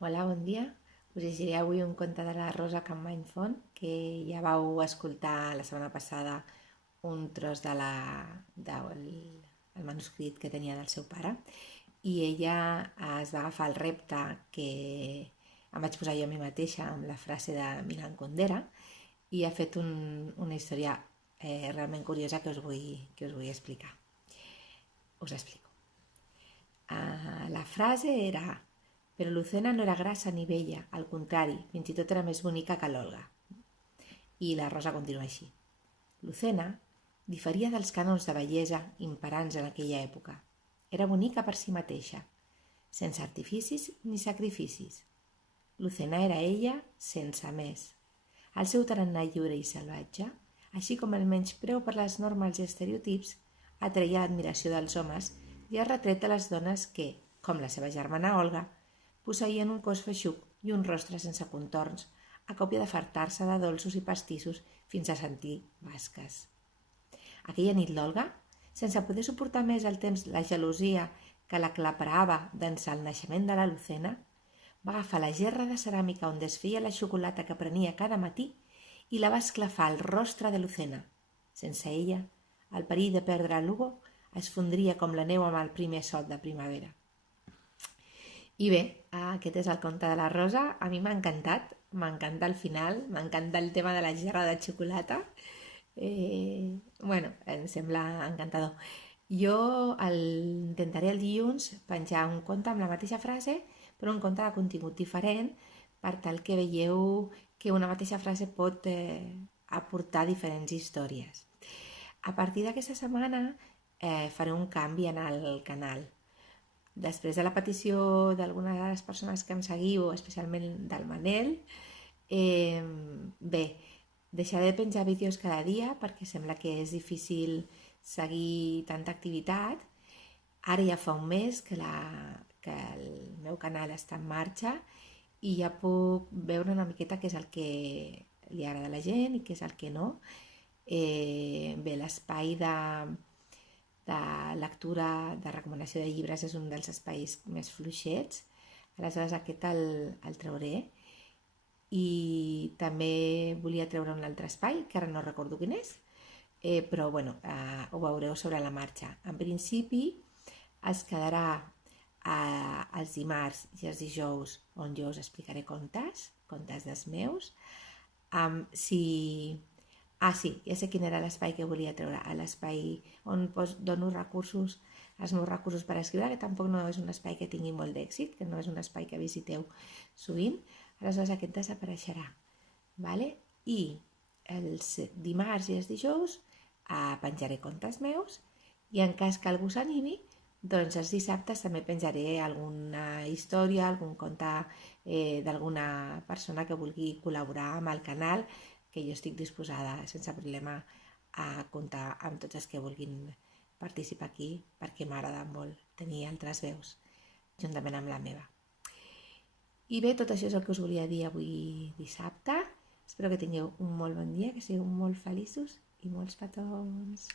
Hola, bon dia. Us llegiré avui un conte de la Rosa Campmany Font, que ja vau escoltar la setmana passada un tros del manuscrit que tenia del seu pare, i ella es va agafar el repte que em vaig posar jo a mi mateixa amb la frase de Milan Kundera i ha fet una història realment curiosa que us vull explicar. Us explico. La frase era: però Lucena no era grassa ni vella, al contrari, fins i tot era més bonica que l'Olga. I la Rosa continua així. Lucena diferia dels cànons de bellesa imperants en aquella època. Era bonica per si mateixa, sense artificis ni sacrificis. Lucena era ella sense més. El seu tarannà lliure i salvatge, així com el menyspreu per les normes i estereotips, atreia l'admiració dels homes i el retret de les dones que, com la seva germana Olga, posseïen un cos feixuc i un rostre sense contorns, a còpia de fartar-se de dolços i pastissos fins a sentir basques. Aquella nit l'Olga, sense poder suportar més el temps la gelosia que la claparava d'ençà el naixement de la Lucena, va agafar la gerra de ceràmica on desfeia la xocolata que prenia cada matí i la va esclafar al rostre de Lucena. Sense ella, el perill de perdre l'Hugo es fondria com la neu amb el primer sol de primavera. I bé, aquest és el conte de la Rosa. A mi m'ha m'encanta el final, m'encanta el tema de la gerra de xocolata. Em sembla encantador. Jo intentaré el dilluns penjar un conte amb la mateixa frase, però un conte de contingut diferent, per tal que veieu que una mateixa frase pot aportar diferents històries. A partir d'aquesta setmana faré un canvi en el canal. Després de la petició d'algunes de les persones que em seguiu, especialment del Manel, deixaré de penjar vídeos cada dia perquè sembla que és difícil seguir tanta activitat. Ara ja fa un mes que el meu canal està en marxa i ja puc veure una miqueta què és el que li agrada a la gent i què és el que no. L'espai de lectura, de recomanació de llibres és un dels espais més fluixets, aleshores aquest el trauré. I també volia treure un altre espai, que ara no recordo quin és, però ho veureu sobre la marxa. En principi es quedarà els dimarts i els dijous on jo us explicaré contes dels meus. Sí, ja sé quin era l'espai que volia treure, l'espai on dono recursos, els meus recursos per escriure, que tampoc no és un espai que tingui molt d'èxit, que no és un espai que visiteu sovint, aleshores aquest desapareixerà. I els dimarts i els dijous penjaré contes meus i en cas que algú s'animi, doncs els dissabtes també penjaré alguna història, algun conte d'alguna persona que vulgui col·laborar amb el canal, que jo estic disposada sense problema a comptar amb tots els que vulguin participar aquí, perquè m'agrada molt tenir altres veus juntament amb la meva. I bé, tot això és el que us volia dir avui dissabte. Espero que tingueu un molt bon dia, que sigueu molt feliços i molts petons.